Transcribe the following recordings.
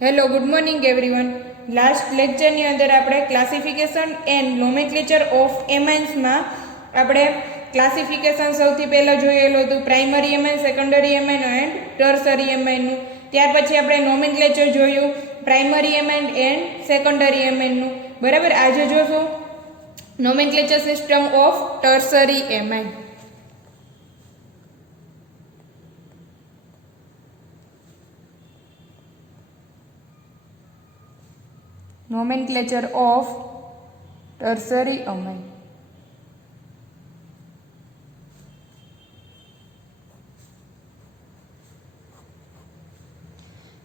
Hello, good morning everyone. Last લેક્ચરની અંદર આપણે ક્લાસિફિકેશન એન્ડ નોમેનક્લેચર ઓફ એમાઇન્સમાં આપણે ક્લાસિફિકેશન સૌથી પહેલાં જોયેલું હતું primary amine, secondary amine and tertiary એમાઇનનું. ત્યાર પછી આપણે નોમેનક્લેચર જોયું પ્રાઇમરી એમાઇન એન્ડ સેકન્ડરી એમાઇનનું. બરાબર, આજે જોશું nomenclature system of tertiary amine. Nomenclature of tertiary amine.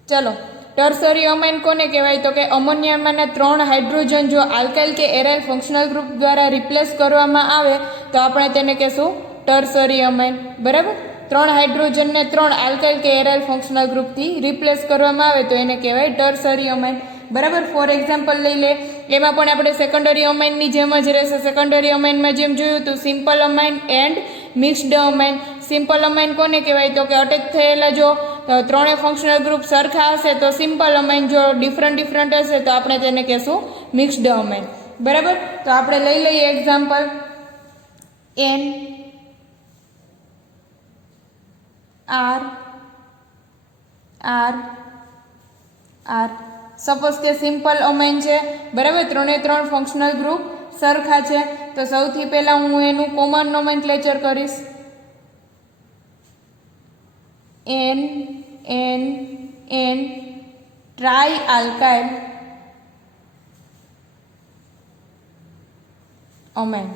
ચલો, ટર્સરી અમાઇન કોને કહેવાય? તો કે અમોનિયામાંના 3 હાઇડ્રોજન જો આલ્કાઇલ કે એરાઇલ ફંક્શનલ ગ્રુપ દ્વારા રિપ્લેસ કરવામાં આવે તો આપણે તેને કહેશું ટર્સરી અમાઇન. બરાબર, 3 હાઇડ્રોજનને 3 આલ્કાઇલ કે એરાઇલ ફંક્શનલ ગ્રુપથી રિપ્લેસ કરવામાં આવે તો એને કહેવાય ટર્સરી અમાઇન. બરાબર, ફોર એક્ઝામ્પલ લઈ લે, એમાં પણ આપણે સેકન્ડરી અમાઇનની જેમ જ રહેશે. સેકન્ડરી અમાઇનમાં જેમ જોયું હતું સિમ્પલ અમાઇન એન્ડ મિક્સ્ડ અમાઇન. સિમ્પલ અમાઇન કોને કહેવાય? તો કે અટેચ થયેલા જો ત્રણેય ફંક્શનલ ગ્રુપ સરખા હશે તો સિમ્પલ અમાઇન, જો ડિફરન્ટ હશે તો આપણે તેને કહેશું મિક્સ્ડ અમાઇન. બરાબર, તો આપણે લઈ લઈએ example N R R R. Suppose કે સિમ્પલ અમાઇન છે. બરાબર, 3 ફંક્શનલ ગ્રુપ સરખા છે તો સૌથી પહેલા હું એનું કોમન નોમેનક્લેચર કરીશ. N N N tri alkyl amine.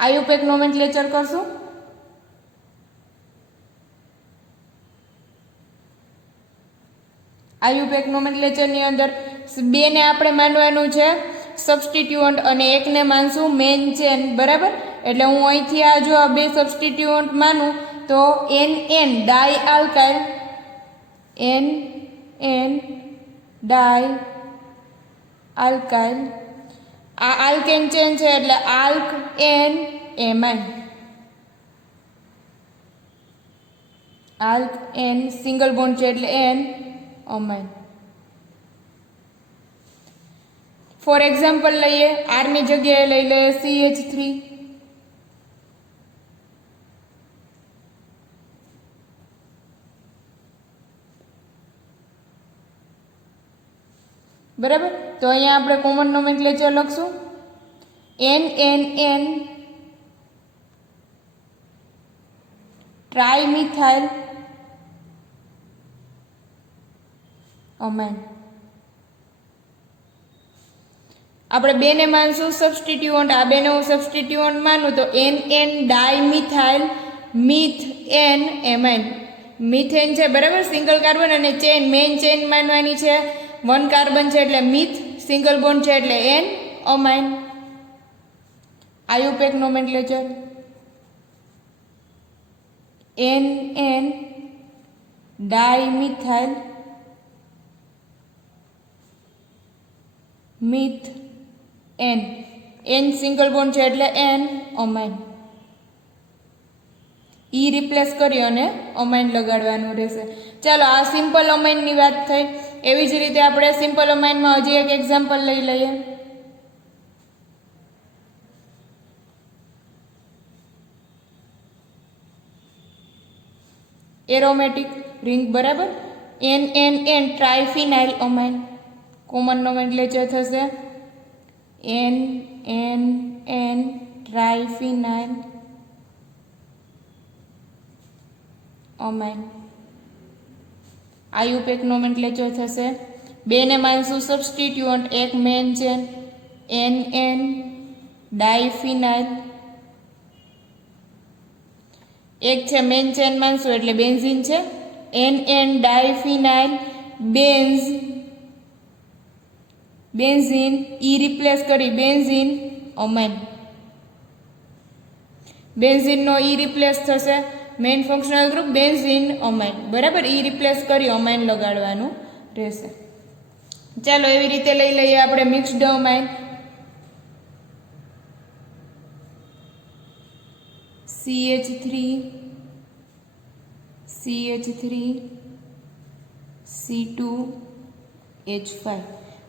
IUPAC nomenclature કરશું. આયુપેક નોમેનક્લેચરની અંદર 2 ને આપણે માનવાનું છે સબસ્ટિટ્યુઅન્ટ અને 1 ને માનશું મેન ચેન. બરાબર, એટલે હું અહીંથી આ જો આ 2 સબસ્ટિટ્યુઅન્ટ માનું તો N N di alkyl, N N di alkyl. આ આલ્કેન ચેન છે એટલે alkane amine. Alkane single bond છે એટલે એન અમાઇન. ફોર એક્ઝામ્પલ લઈએ, આર ની જગ્યાએ લઈ લઈએ CH3. બરાબર, તો અહીંયા આપણે કોમન નોમેનક્લેચર લખશું N N N trimethyl amine. આપણે 2 ને માનશું સબસ્ટિટ્યુઅન્ટ, આ 2 ને હું સબસ્ટિટ્યુઅન્ટ માનું તો N N dimethyl myth N amine. Methane છે, બરાબર, સિંગલ કાર્બન અને ચેન મેઇન ચેન માનવાની છે. 1 કાર્બન છે એટલે મિથ, સિંગલ બોન્ડ છે એટલે ane amine. IUPAC nomenclature N N dimethyl myth N, એન સિંગલ બોન્ડ છે એટલે એન અમાઇન. ઈ રિપ્લેસ કરી અને અમાઇન લગાડવાનું રહેશે. ચાલો, આ સિમ્પલ અમાઇનની વાત થઈ. એવી જ રીતે આપણે સિમ્પલ અમાઇનમાં હજી એક એક્ઝામ્પલ લઈ લઈએ. Aromatic ring. બરાબર, N N N triphenyl amine. Common nomenclature થશે N N N triphenyl amine. IUPAC nomenclature થશે 2 ને માનશું substituent, 1 main chain N N diphenyl, 1 છે મેન ચેન માનશું એટલે બેન્ઝીન છે N N diphenyl benz benzene. E replace કરી બેન્ઝીન અમાઇન. બેન્ઝીનનો ઈ રિપ્લેસ થશે main functional group benzene amine. બરાબર, ઈ રિપ્લેસ કરી અમાઇન લગાડવાનું રહેશે. ચાલો, એવી રીતે લઈ લઈએ આપણે મિક્સ્ડ અમાઇન. CH3 CH3 C2H5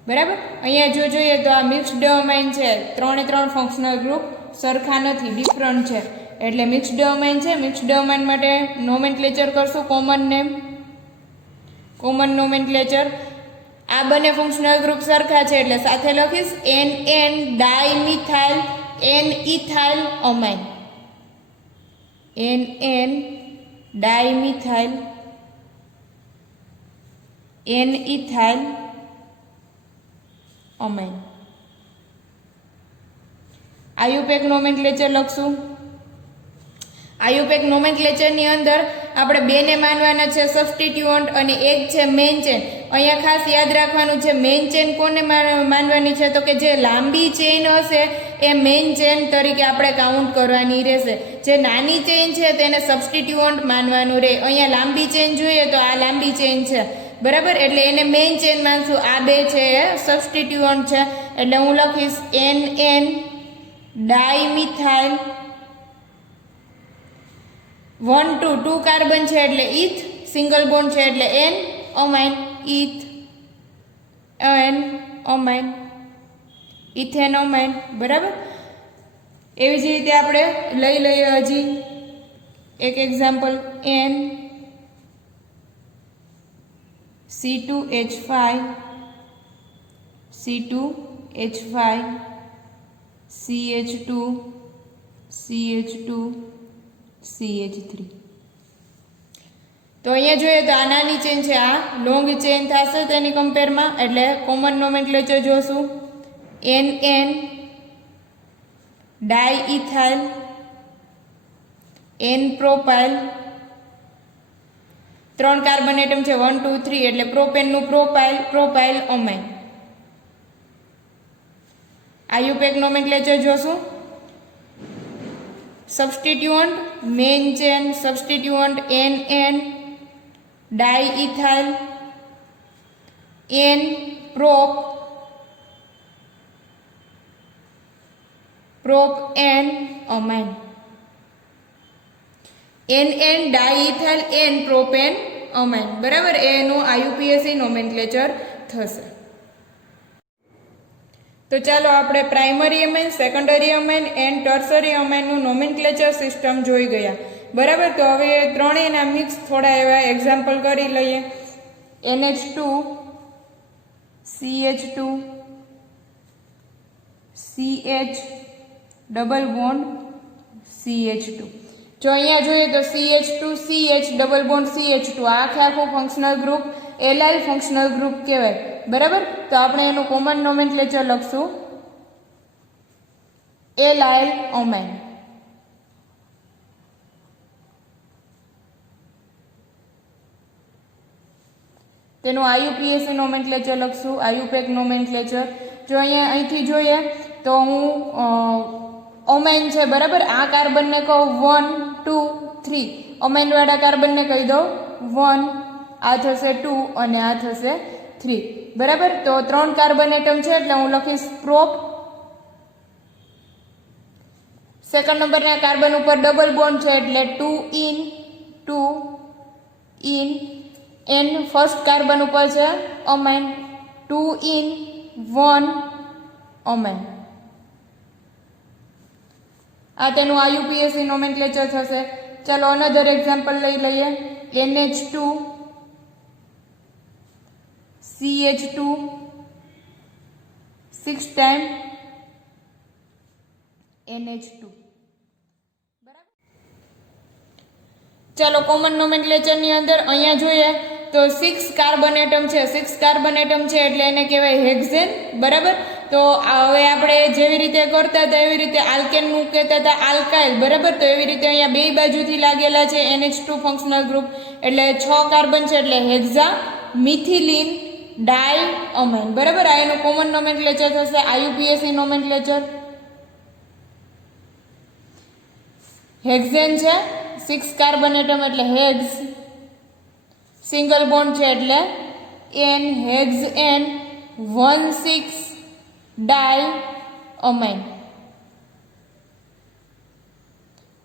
બરાબર. અહીંયા જો જોઈએ તો આ મિક્સ્ડ અમાઇન છે, 3 ફંક્શનલ ગ્રુપ સરખા નથી, ડિફરન્ટ છે, એટલે મિક્સ્ડ અમાઇન છે. મિક્સ્ડ અમાઇન માટે નોમેનક્લેચર કરશું, કોમન નોમેનક્લેચર. આ બંને ફંક્શનલ ગ્રુપ સરખા છે એટલે સાથે લખીશ NN dimethyl N ethyl amine, NN dimethyl N ethyl amine. IUPAC nomenclature લખશું. આયુપેક નોમેનક્લેચરની અંદર આપણે બેને માનવાના છે સબસ્ટિટ્યુઅન્ટ અને એક છે મેઇન ચેન. અહીંયા ખાસ યાદ રાખવાનું છે મેઇન ચેન કોને માનવાની છે, તો કે જે લાંબી ચેન હશે એ મેઇન ચેન તરીકે આપણે કાઉન્ટ કરવાની રહેશે. જે નાની ચેન છે તેને સબસ્ટિટ્યુઅન્ટ માનવાનું રહે. અહીંયા લાંબી ચેન જોઈએ તો આ લાંબી ચેન છે, બરાબર, એટલે એને મેઇન ચેન માનશું. આ બે છે એ સબસ્ટિટ્યુઅન્ટ છે, એટલે હું લખીશ NN ડાયમિથાઇલ 1 2 કાર્બન છે એટલે ઇથ, સિંગલ બોન્ડ છે એટલે N અમાઇન, ઇથ N અમાઇન, ઇથેન અમાઇન, બરાબર. એવી જ રીતે આપણે લઈ લઈએ હજી એક example, N C2H5 C2H5 CH2 CH2 CH3. તો અહીંયા જોઈએ તો આ નાની ચેન છે, આ લોંગ ચેન થશે તેની કમ્પેરમાં, એટલે કોમન નોમેનક્લેચર જોશું NN diethyl N propyl. 3 carbon atom છે 1 2 3 એટલે પ્રોપેનનું પ્રોપાઇલ અમાઇન. આયુપેક નોમેનક્લેચર જોશું. Substituent main chain, substituent NN diethyl N prop N amine. NN diethyl N propane amine, બરાબર. એનું આયુપીએસી નોમેનક્લેચર થશે. તો ચાલો આપણે primary amine, secondary amine and tertiary અમાઇનનું નોમેનક્લેચર સિસ્ટમ જોઈ ગયા, બરાબર. તો હવે ત્રણેયના મિક્સ થોડા એવા એક્ઝામ્પલ કરી લઈએ. NH2 CH2 CH double bond CH2. જો અહીંયા જોઈએ તો CH2 CH double bond CH2 આખું ફંક્શનલ ગ્રુપ એલાઇલ ફંક્શનલ ગ્રુપ કહેવાય, બરાબર. તો આપણે એનું કોમન નોમેનક્લેચર લખશું એલાઇલ અમાઇન. તેનું આયુપીએસી નોમેનક્લેચર લખશું, આયુપેક નોમેનક્લેચર. જો અહીંયા અહીંથી જોઈએ તો હું અમાઇન છે, બરાબર. આ કાર્બનને કહું 1 2 3, અમાઇનવાળા કાર્બનને કહી દઉં 1, આ થશે 2 અને આ થશે 3, બરાબર. તો 3 કાર્બન એટમ છે એટલે હું લખીશ પ્રોપ. સેકન્ડ નંબરના કાર્બન ઉપર ડબલ બોન્ડ છે એટલે 2 ઇન N. ફર્સ્ટ કાર્બન ઉપર છે અમાઇન 2 in 1 અમાઇન. આ તેનું આયુપીએસી નોમેનક્લેચર થશે. ચાલો અનધર એક્ઝામ્પલ લઈ લઈએ. NH2 CH2 6 ટાઈમ NH2, બરાબર. ચાલો કોમન નોમેનક્લેચરની અંદર અહીંયા જોઈએ તો 6 કાર્બન એટમ છે, 6 કાર્બન એટમ છે એટલે એને કહેવાય હેક્ઝેન, બરાબર. તો હવે આપણે જેવી રીતે કરતા હતા એવી રીતે આલ્કેનનું કહેતા હતા આલ્કાઇલ, બરાબર. તો એવી રીતે અહીંયા બે બાજુથી લાગેલા છે NH2 ફંક્શનલ ગ્રુપ એટલે 6 કાર્બન છે એટલે હેક્ઝા મિથિલિન ડાય અમાઇન, બરાબર. આ એનું કોમન નોમેનક્લેચર થશે, આયુપીએસી નોમેનક્લેચર. હેક્ઝેન છે 6 કાર્બન એટમ એટલે હેક્સ, સિંગલ બોન્ડ છે એટલે N હેક્સ N 1,6 ડાય અમાઇન.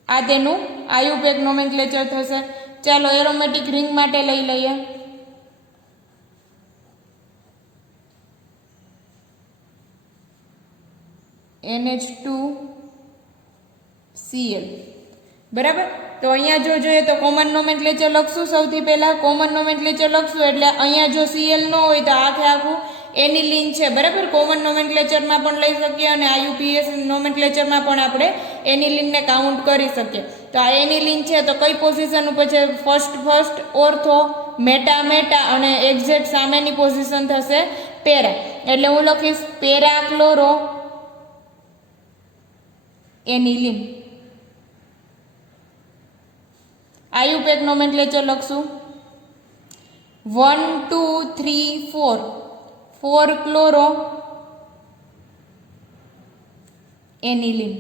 આ તેનું આયુપેક નોમેનક્લેચર થશે. ચાલો એરોમેટિક રિંગ માટે લઈ લઈએ. NH2Cl. બરાબર. તો અહીંયા જો જોઈએ તો કોમન નોમેનક્લેચર લખશું. સૌથી પહેલા કોમન નોમેનક્લેચર લખશું એટલે અહીંયા જો Cl ન હોય તો આખે આખું એનિલિન છે. બરાબર. કોમન નોમેનક્લેચરમાં પણ લઈ શકીએ અને IUPAC નોમેનક્લેચરમાં પણ આપણે એનિલિનને કાઉન્ટ કરી શકીએ. તો આ એનિલિન છે તો કઈ પોઝિશન ઉપર છે? ફર્સ્ટ ઓર્થો, મેટા મેટા અને એક્ઝેક્ટ સામેની પોઝિશન થશે પેરા. એટલે હું લખીશ para chloro aniline. IUPAC nomenclature લખશું. 1 2 3 4 4 ક્લોરો એનિલિન.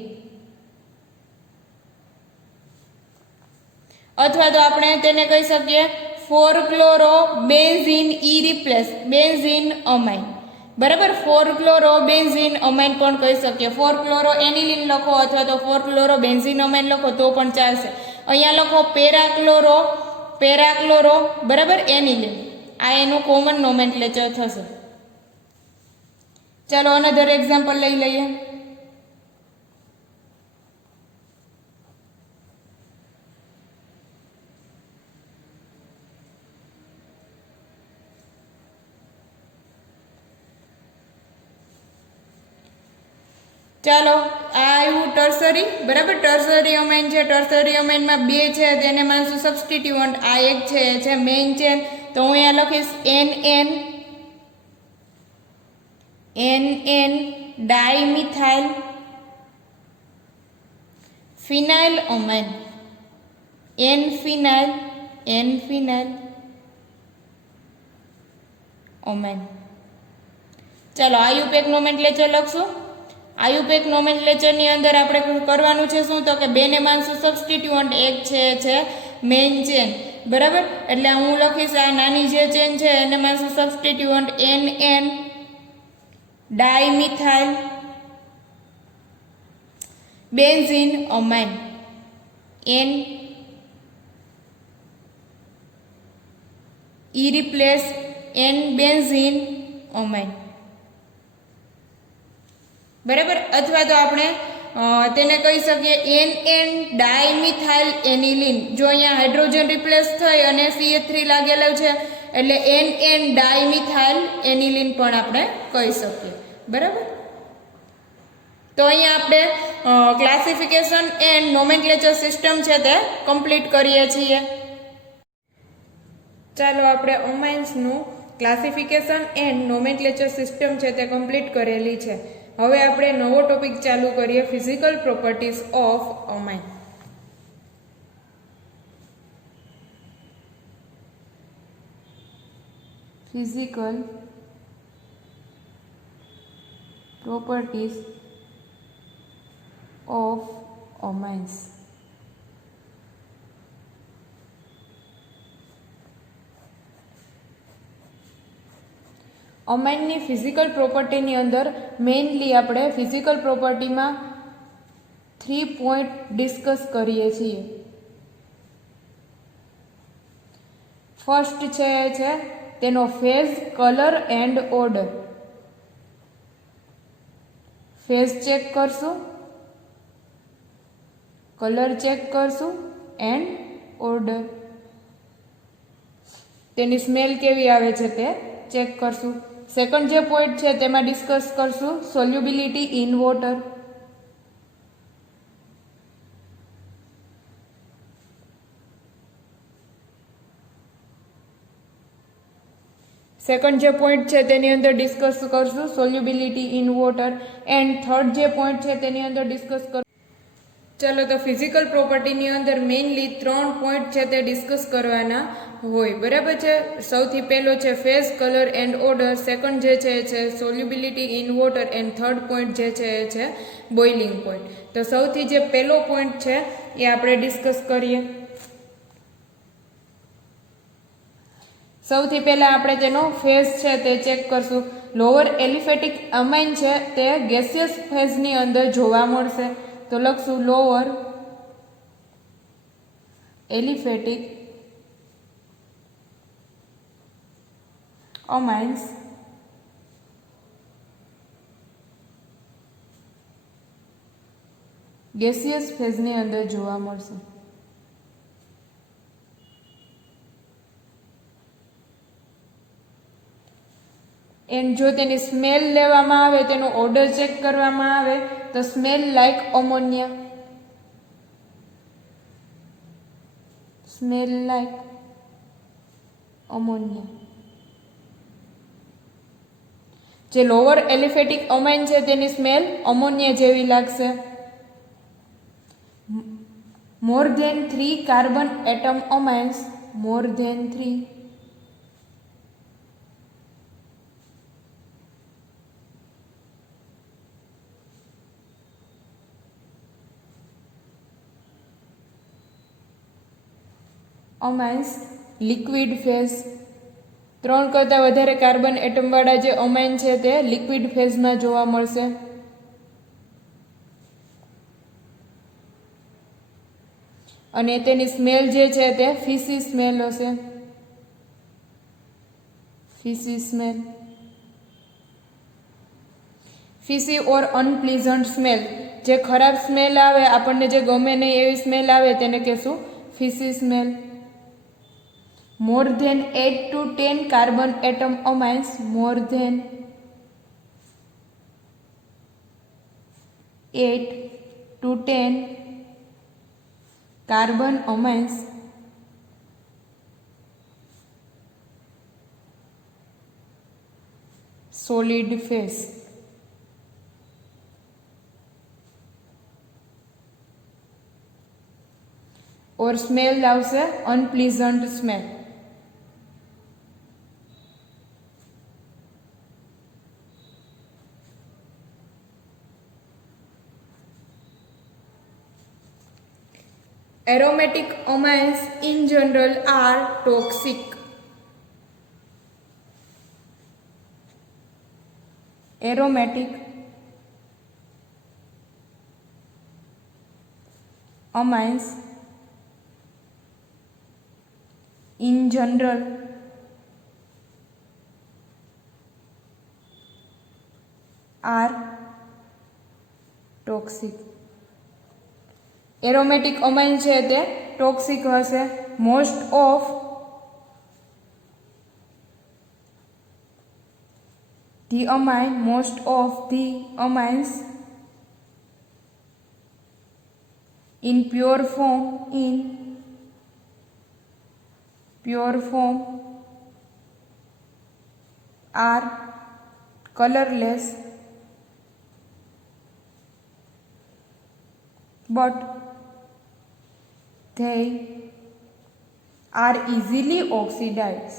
અથવા તો આપણે તેને કહી શકીએ 4 chloro benzene e replace benzene amine. બરાબર. 4 ક્લોરો બેન્ઝીન અમાઇન પણ કહી શકીએ. 4 ક્લોરો એનિલિન લખો અથવા તો 4 ક્લોરો બેન્ઝીન અમાઇન લખો તો પણ ચાલશે. અહીંયા લખો પેરાક્લોરો બરાબર એનિલિન. આ એનું કોમન નોમેનક્લેચર થશે. ચાલો અનધર એક્ઝામ્પલ લઈ લઈએ. ચાલો આ આવ્યું ટર્સરી. બરાબર. ટર્સરી અમાઇન છે. ટર્સરી અમાઇનમાં બે છે તેને માનશું સબસ્ટિટ્યુઅન્ટ. આ એક છે એ છે મેઇન ચેન. તો હું અહીંયા લખીશ NN ડાયમિથાઇલ ફિનાઇલ અમાઇન. N ફિનાઇલ અમાઇન. ચાલો IUPAC નોમેનક્લેચર લખશું. IUPAC નોમેનક્લેચરની અંદર આપણે કરવાનું છે શું? તો કે બેને માનશું સબસ્ટિટ્યુઅન્ટ. એક છે એ છે મેઇન ચેન. બરાબર. એટલે હું લખીશ આ નાની જે ચેન છે એને માનશું સબસ્ટિટ્યુઅન્ટ NN ડાયમિથાઇલ બેન્ઝીન અમાઇન. N ઈ રિપ્લેસ N બેન્ઝીન અમાઇન. બરાબર. અથવા તો આપણે તેને કહી શકીએ NN ડાયમિથાઇલ એનિલિન. જો અહીંયા હાઇડ્રોજન રિપ્લેસ થઈ અને CH3 લાગેલો છે એટલે NN ડાયમિથાઇલ એનિલિન પણ આપણે કહી શકીએ. બરાબર. તો અહીંયા આપણે ક્લાસિફિકેશન એન્ડ નોમેનક્લેચર સિસ્ટમ છે તે કમ્પ્લીટ કરીએ છીએ. ચાલો આપણે અમાઇન્સનું ક્લાસિફિકેશન એન્ડ નોમેનક્લેચર સિસ્ટમ છે તે કમ્પ્લીટ કરેલી છે. હવે આપણે નવો ટોપિક ચાલુ કરીએ physical properties of amine. Physical properties of amines. અમાઇનની ફિઝિકલ પ્રોપર્ટીની અંદર મેઇનલી આપણે ફિઝિકલ પ્રોપર્ટીમાં 3 પોઈન્ટ ડિસ્કસ કરીએ છીએ. ફર્સ્ટ છે એ છે તેનો phase, colour and order. Phase check કરશું, કલર ચેક કરશું એન્ડ ઓર્ડર. તેની સ્મેલ કેવી આવે છે તે ચેક કરશું. સેકન્ડ જે પોઈન્ટ છે તેમાં ડિસ્કસ કરશું સોલ્યુબિલિટી ઇન વોટર. સેકન્ડ જે પોઈન્ટ છે તેની અંદર ડિસ્કસ કરશું solubility in water. And third જે પોઈન્ટ છે તેની અંદર ડિસ્કસ કરશું. ચલો તો ફિઝિકલ પ્રોપર્ટીની અંદર મેઇનલી 3 પોઈન્ટ છે તે ડિસ્કસ કરવાના હોય. બરાબર છે. સૌથી પહેલો છે phase, colour and order. Second જે છે એ છે solubility in water. And third point જે છે એ છે બોઇલિંગ પોઈન્ટ. તો સૌથી જે પહેલો પોઈન્ટ છે એ આપણે ડિસ્કસ કરીએ. સૌથી પહેલા આપણે તેનો ફેઝ છે તે ચેક કરશું. લોઅર એલિફેટિક અમાઇન છે તે ગેસિયસ ફેઝની અંદર જોવા મળશે. તો લખશું લોઅર એલિફેટિક અમાઇન્સ ગેસિયસ ફેઝની અંદર જોવા મળશે. એન્ડ જો તેની સ્મેલ લેવામાં આવે, તેનો ઓર્ડર ચેક કરવામાં આવે તો smell like ammonia, smell like ammonia. જે લોઅર એલિફેટિક અમાઇન છે તેની સ્મેલ અમોનિયા જેવી લાગશે. More than 3 carbon atom amines, more than 3 amines liquid phase. 3 કરતાં વધારે કાર્બન એટમવાળા જે અમાઇન છે તે લિક્વિડ ફેઝમાં જોવા મળશે. અને તેની સ્મેલ જે છે તે ફિશી સ્મેલ હશે, ફિશી સ્મેલ. ફિશી ઓર અનપ્લીઝન્ટ સ્મેલ, જે ખરાબ સ્મેલ આવે, આપણને જે ગમે નહીં એવી સ્મેલ આવે તેને કહેશું fishy smell. More than 8 to 10 carbon atom amines, more than 8 to 10 carbon amines solid phase. Or smell આવશે unpleasant smell. Aromatic amines in general are toxic. Aromatic amines in general are toxic. Aromatic amine છે તે toxic હશે. Most of the amines in pure form are colorless but they are easily oxidized.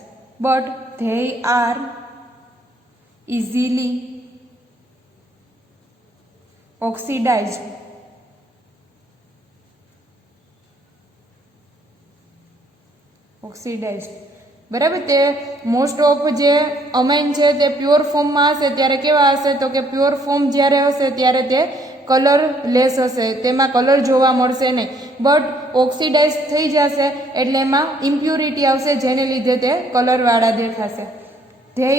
ઓક્સિડાઇઝડ. બરાબર. તે most of જે અમાઇન છે તે pure ફોર્મમાં હશે ત્યારે કેવા હશે, તો કે પ્યોર ફોર્મ જ્યારે હશે ત્યારે તે કલરલેસ હશે, તેમાં કલર જોવા મળશે નહીં. બટ ઓક્સિડાઇઝ થઈ જશે એટલે એમાં ઇમ્પ્યુરિટી આવશે, જેને લીધે તે કલરવાળા દેખાશે. They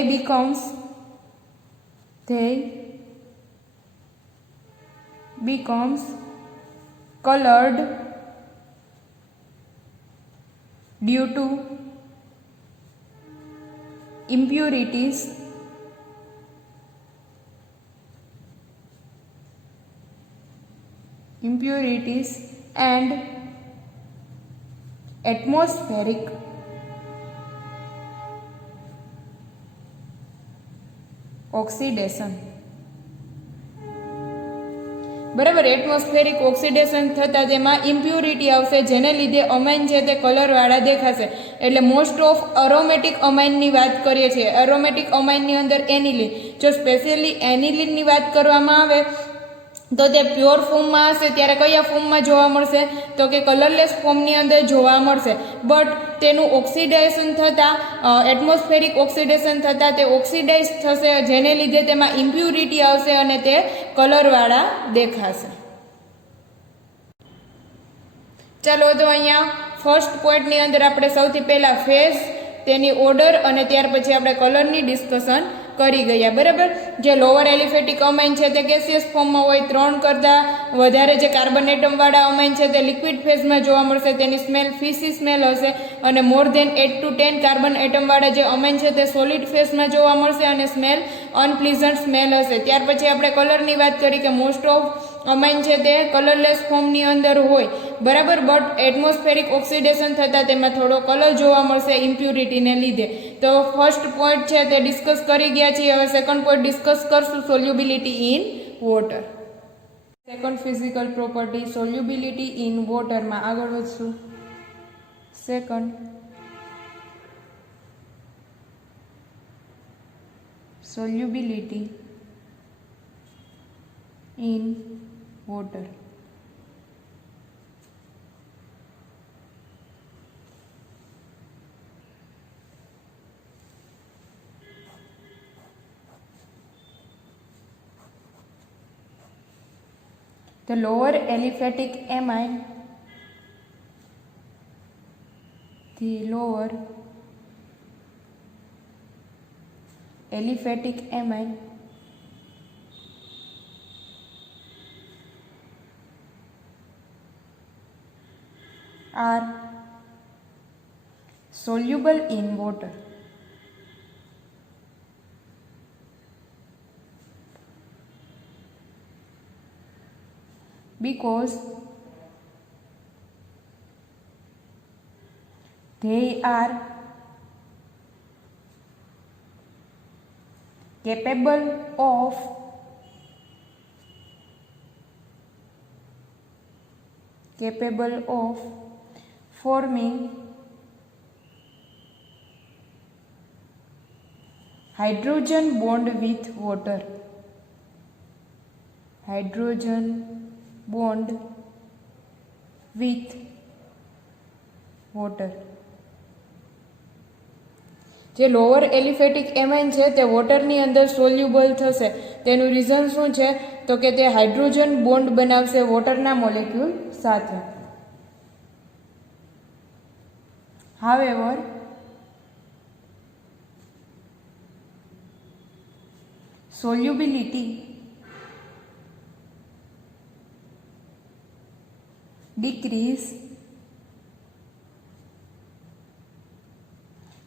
becomes colored due to impurities and atmospheric oxidation. બરાબર. એટમોસ્ફેરિક ઓક્સિડેશન થતાં તેમાં ઇમ્પ્યુરિટી આવશે, જેને લીધે અમાઇન છે તે કલરવાળા દેખાશે. એટલે મોસ્ટ ઓફ એરોમેટિક અમાઇનની વાત કરીએ છીએ. એરોમેટિક અમાઇનની અંદર એનિલિન, જો સ્પેશિયલી એનિલિનની વાત કરવામાં આવે તો તે પ્યોર ફોર્મમાં હશે ત્યારે કયા ફોર્મમાં જોવા મળશે, તો કે કલરલેસ ફોર્મની અંદર જોવા મળશે. બટ તેનું ઓક્સિડેશન થતાં, એટમોસ્ફેરિક ઓક્સિડેશન થતાં તે ઓક્સિડાઇઝ થશે, જેને લીધે તેમાં ઇમ્પ્યુરિટી આવશે અને તે કલરવાળા દેખાશે. ચાલો તો અહીંયા ફર્સ્ટ પોઈન્ટની અંદર આપણે સૌથી પહેલાં ફેઝ તેની ઓર્ડર અને ત્યાર પછી આપણે કલરની ડિસ્કશન કરી ગયા. બરાબર. જે લોઅર એલિફેટિક અમાઇન છે તે ગેસિયસ ફોર્મમાં હોય, 3 કરતાં વધારે જે કાર્બન એટમવાળા અમાઇન છે તે લિક્વિડ ફેઝમાં જોવા મળશે, તેની સ્મેલ ફિશી સ્મેલ હશે. અને મોર ધેન 8 to 10 કાર્બન એટમવાળા જે અમાઇન છે તે સોલિડ ફેઝમાં જોવા મળશે અને સ્મેલ અનપ્લીઝન્ટ સ્મેલ હશે. ત્યાર પછી આપણે કલરની વાત કરી કે મોસ્ટ ઓફ અમાઇન છે તે કલરલેસ ફોર્મની અંદર હોય. બરાબર. બટ એટમોસ્ફેરિક ઓક્સિડેશન થતાં તેમાં થોડો કલર જોવા મળશે ઇમ્પ્યુરિટીને લીધે. તો ફર્સ્ટ પોઈન્ટ છે તે ડિસ્કસ કરી ગયા છીએ. હવે સેકન્ડ પોઈન્ટ ડિસ્કસ કરશું, solubility in water. Second physical property solubility in વોટરમાં આગળ વધશું. Second solubility in water. The lower aliphatic amine, the lower aliphatic amine are soluble in water. Because they are capable of forming hydrogen bond with water. Hydrogen bond with water. જે lower aliphatic amine છે તે વોટરની અંદર soluble થશે. તેનું reason શું છે? તો કે તે હાઇડ્રોજન બોન્ડ બનાવશે વોટરના મોલેક્યુલ સાથે. However, solubility decrease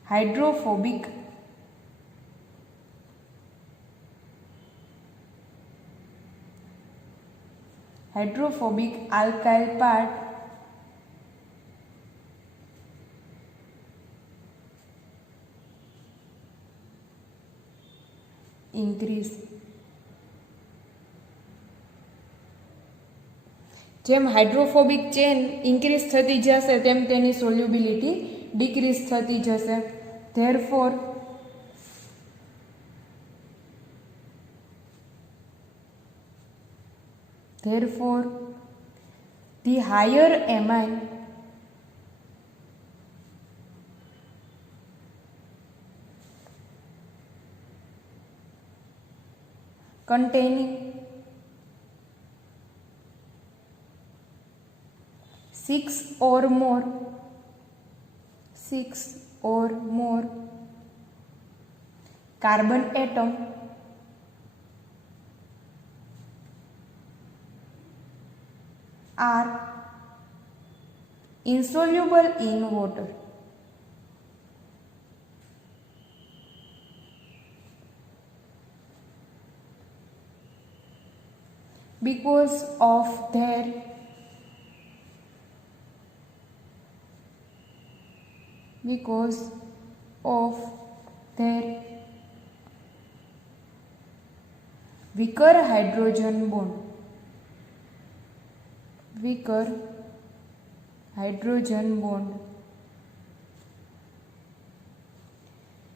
hydrophobic alkyl part increase. જેમ હાઇડ્રોફોબિક ચેન ઇન્ક્રીઝ થતી જશે તેમ તેની સોલ્યુબિલિટી ડિક્રીઝ થતી જશે. Therefore, the higher amine containing 6 or more carbon atom are insoluble in water. Because of their weaker hydrogen bond.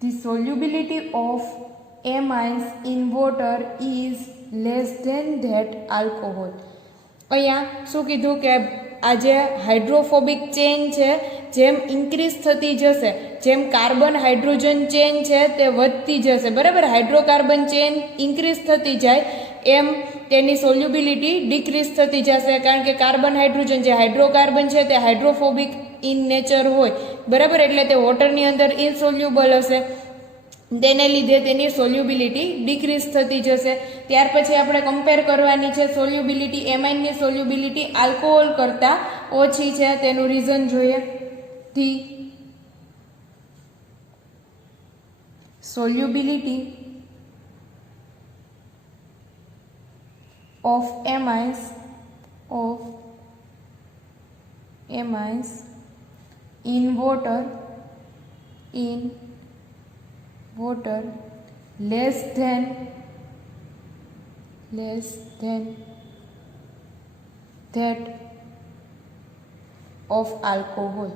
The solubility of amines in water is less than that alcohol. અહીંયા શું કીધું કે આ જે hydrophobic chain છે જેમ increase થતી જશે, જેમ કાર્બન હાઇડ્રોજન ચેન છે તે વધતી જશે. બરાબર. હાઇડ્રોકાર્બન ચેન ઇન્ક્રીઝ થતી જાય એમ તેની સોલ્યુબિલિટી ડિક્રીઝ થતી જશે, કારણ કે કાર્બન હાઇડ્રોજન જે હાઇડ્રોકાર્બન છે તે હાઇડ્રોફોબિક ઇન નેચર હોય બરાબર, એટલે તે વોટરની અંદર ઇનસોલ્યુબલ હશે, તેને લીધે તેની સોલ્યુબિલિટી ડિક્રીઝ થતી જશે. ત્યાર પછી આપણે કમ્પેર કરવાની છે સોલ્યુબિલિટી, એમાઇનની સોલ્યુબિલિટી આલ્કોહોલ કરતાં ઓછી છે. તેનું રીઝન જોઈએ. The solubility of amines in water less than that of alcohol.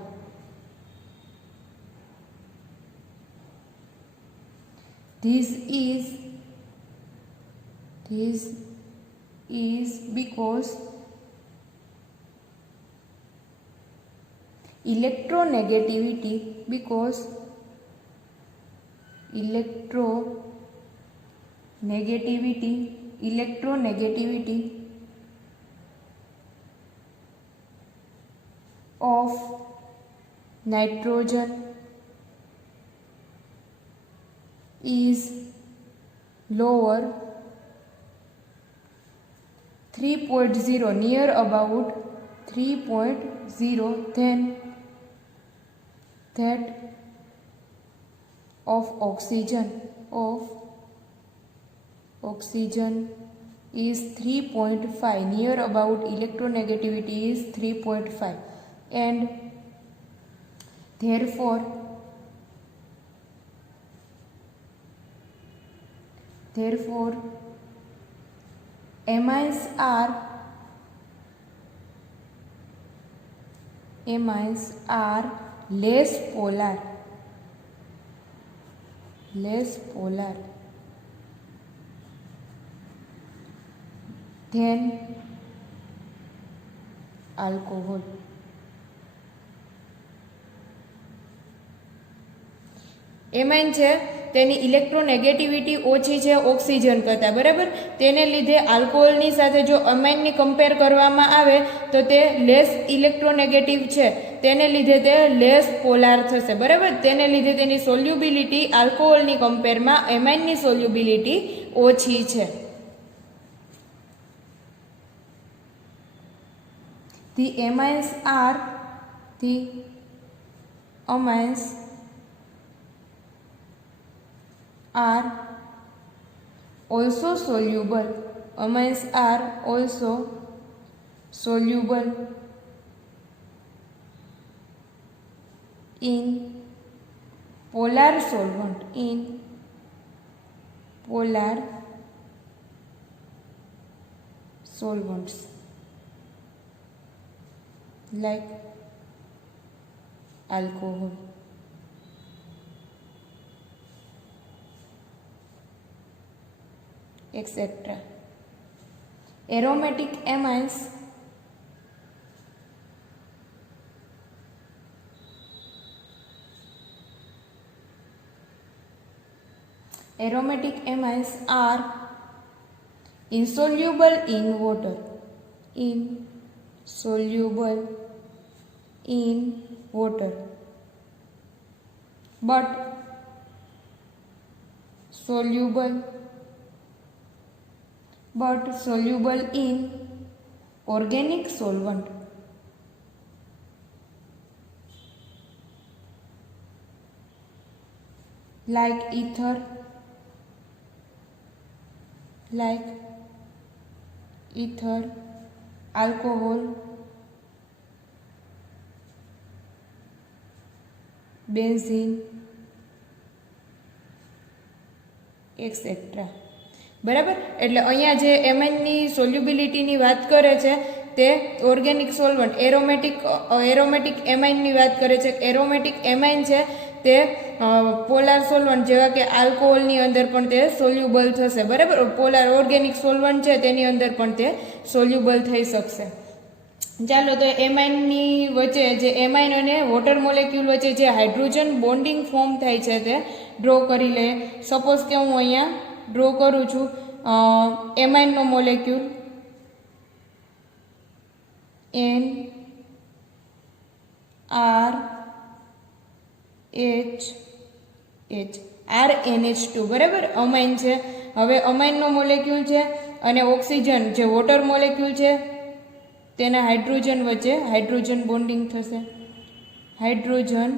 This is because electronegativity of nitrogen is lower 3.0 near about 3.0 than that of oxygen is 3.5, near about electronegativity is 3.5, and therefore amines are less polar than alcohol. Amine છે તેની electronegativity ઓછી છે oxygen કરતાં, બરાબર. તેને લીધે આલ્કોહોલની સાથે જો એમાઇનની કમ્પેર કરવામાં આવે તો તે લેસ ઇલેક્ટ્રોનેગેટિવ છે, તેને લીધે તે લેસ પોલાર થશે, બરાબર. તેને લીધે તેની સોલ્યુબિલિટી આલ્કોહોલની કમ્પેરમાં એમાઇનની સોલ્યુબિલિટી ઓછી છે. The amines are also soluble. Amines are also soluble in polar solvents like alcohol. etc. Aromatic amines are insoluble in water, but soluble in organic solvent like ether, alcohol, benzene, etc. બરાબર. એટલે અહીંયા જે એમાઇનની સોલ્યુબિલિટીની વાત કરે છે તે organic solvent aromatic એમાઇનની વાત કરે છે. એરોમેટિક એમાઇન છે તે પોલાર સોલ્વન્ટ જેવા કે આલ્કોહોલની અંદર પણ તે સોલ્યુબલ થશે, બરાબર. પોલાર ઓર્ગેનિક સોલ્વન્ટ છે તેની અંદર પણ તે સોલ્યુબલ થઈ શકશે. ચાલો, તો એમાઇનની વચ્ચે જે એમાઇન અને વોટર મોલેક્યુલ વચ્ચે જે હાઇડ્રોજન બોન્ડિંગ ફોર્મ થાય છે તે ડ્રો કરી લઈએ. સપોઝ કે હું અહીંયા ડ્રો કરું છું એમાઇનનો મોલેક્યુલ NR H RNH2 બરાબર, અમાઇન છે. હવે અમાઇનનો મોલેક્યુલ છે અને ઓક્સિજન જે વોટર મોલેક્યુલ છે તેના હાઇડ્રોજન વચ્ચે હાઇડ્રોજન બોન્ડિંગ થશે. Hydrogen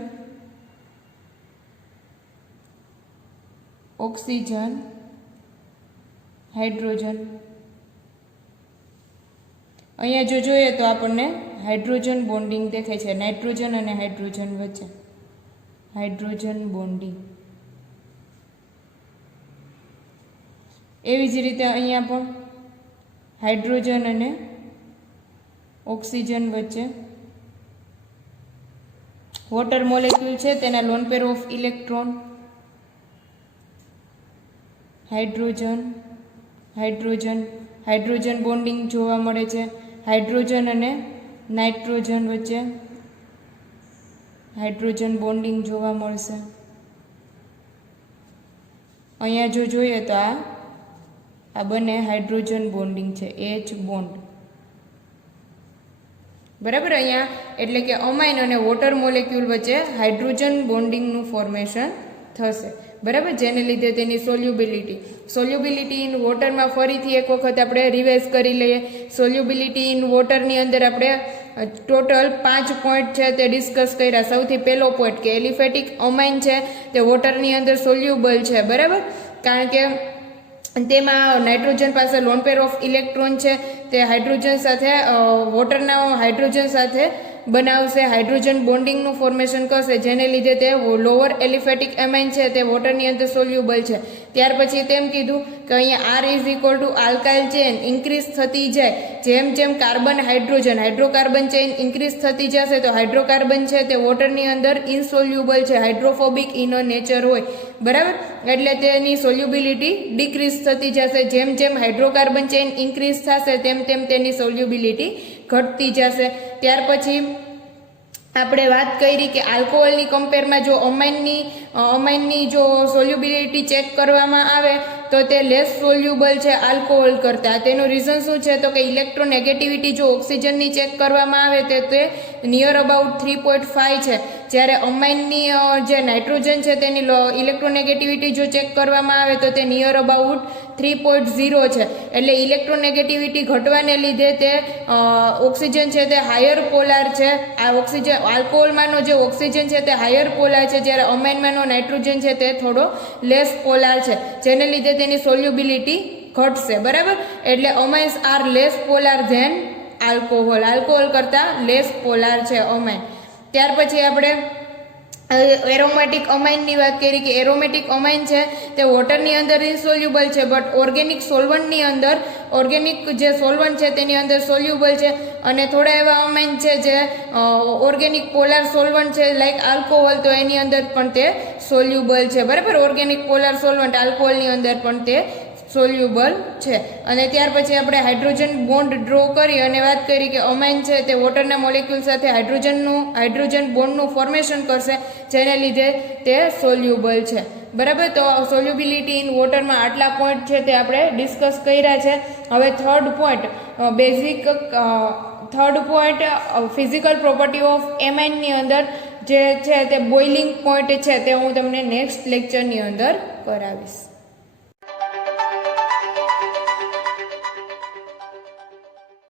oxygen hydrogen. અહીંયા જો જોઈએ તો આપણને હાઇડ્રોજન બોન્ડિંગ દેખાય છે નાઇટ્રોજન અને હાઇડ્રોજન વચ્ચે. Hydrogen bonding. એવી જ રીતે અહીંયા પણ હાઇડ્રોજન અને ઓક્સિજન વચ્ચે વોટર મોલેક્યુલ છે તેના lone pair of electron hydrogen hydrogen hydrogen bonding જોવા મળે છે. હાઇડ્રોજન અને નાઇટ્રોજન વચ્ચે હાઇડ્રોજન બોન્ડિંગ જોવા મળશે. અહીંયા જો જોઈએ તો આ બંને હાઇડ્રોજન બોન્ડિંગ છે, H બોન્ડ બરાબર. અહીંયા એટલે કે અમાઇન અને વોટર મોલેક્યુલ વચ્ચે હાઇડ્રોજન બોન્ડિંગનું ફોર્મેશન થશે બરાબર, જેને લીધે તેની સોલ્યુબિલિટી ઇન વોટરમાં ફરીથી એક વખત આપણે રિવાઇઝ કરી લઈએ. સોલ્યુબિલિટી ઇન વોટરની અંદર આપણે ટોટલ 5 પોઈન્ટ છે તે ડિસ્કસ કર્યા. સૌથી પહેલો પોઈન્ટ કે એલિફેટિક અમાઇન છે તે વોટરની અંદર સોલ્યુબલ છે બરાબર, કારણ કે તેમાં નાઇટ્રોજન પાસે લોન પેર ઓફ ઇલેક્ટ્રોન છે તે હાઇડ્રોજન સાથે વોટરના હાઇડ્રોજન સાથે બનાવશે, હાઇડ્રોજન બોન્ડિંગનું ફોર્મેશન કરશે, જેને લીધે તે લોઅર એલિફેટિક એમાઇન છે તે વોટરની અંદર સોલ્યુબલ છે. ત્યાર પછી તેમ કીધું કે અહીંયા R is equal to alkyl chain increase થતી જાય, જેમ જેમ કાર્બન હાઇડ્રોકાર્બન ચેન ઇન્ક્રીઝ થતી જશે તો હાઇડ્રોકાર્બન છે તે વોટરની અંદર ઇનસોલ્યુબલ છે, હાઇડ્રોફોબિક ઇન નેચર હોય બરાબર, એટલે તેની સોલ્યુબિલિટી ડિક્રીઝ થતી જશે. જેમ જેમ હાઇડ્રોકાર્બન ચેન ઇન્ક્રીઝ થશે તેમ તેમ તેની સોલ્યુબિલિટી ઘટતી જશે. ત્યાર પછી આપણે વાત કરી કે આલ્કોહોલની કમ્પેરમાં જો અમાઇનની જો સોલ્યુબિલિટી ચેક કરવામાં આવે તો તે લેસ સોલ્યુબલ છે આલ્કોહોલ કરતાં. તેનું રીઝન શું છે તો કે ઇલેક્ટ્રોનેગેટિવિટી જો ઓક્સિજનની ચેક કરવામાં આવે તો તે નિયર અબાઉટ 3.5 છે, જ્યારે અમાઇનની જે નાઇટ્રોજન છે તેની ઇલેક્ટ્રોનેગેટિવિટી જો ચેક કરવામાં આવે તો તે નિયર અબાઉટ 3.0 છે. એટલે ઇલેક્ટ્રોનેગેટિવિટી ઘટવાને લીધે તે ઓક્સિજન છે તે હાયર પોલાર છે. આ ઓક્સિજન આલ્કોહોલમાંનો જે ઓક્સિજન છે તે હાયર પોલાર છે, જ્યારે અમાઇનમાંનો નાઇટ્રોજન છે તે થોડો લેસ પોલાર છે, જેને લીધે તેની સોલ્યુબિલિટી ઘટશે બરાબર. એટલે amines are less polar than alcohol કરતાં લેસ પોલાર છે અમાઇન. ત્યાર પછી આપણે એરોમેટિક અમાઇનની વાત કરી કે એરોમેટિક અમાઇન છે તે વોટરની અંદર ઇનસોલ્યુબલ છે, બટ ઓર્ગેનિક સોલ્વન્ટની અંદર ઓર્ગેનિક જે સોલ્વન્ટ છે તેની અંદર સોલ્યુબલ છે. અને થોડા એવા અમાઇન છે જે ઓર્ગેનિક પોલાર સોલ્વન્ટ છે લાઈક આલ્કોહોલ, તો એની અંદર પણ તે સોલ્યુબલ છે બરાબર. ઓર્ગેનિક પોલાર સોલ્વન્ટ આલ્કોહોલની અંદર પણ તે સોલ્યુબલ છે. અને ત્યાર પછી આપણે હાઇડ્રોજન બોન્ડ ડ્રો કરી અને વાત કરી કે અમાઇન છે તે વોટરના મોલેક્યુલ સાથે હાઇડ્રોજન બોન્ડનું ફોર્મેશન કરશે, જેને લીધે તે સોલ્યુબલ છે બરાબર. તો સોલ્યુબિલિટી ઇન વોટરમાં આટલા પોઈન્ટ છે તે આપણે ડિસ્કસ કર્યા છે. હવે third point physical property of એમાઇનની અંદર જે છે તે બોઇલિંગ પોઈન્ટ છે તે હું તમને નેક્સ્ટ લેક્ચરની અંદર કરાવીશ.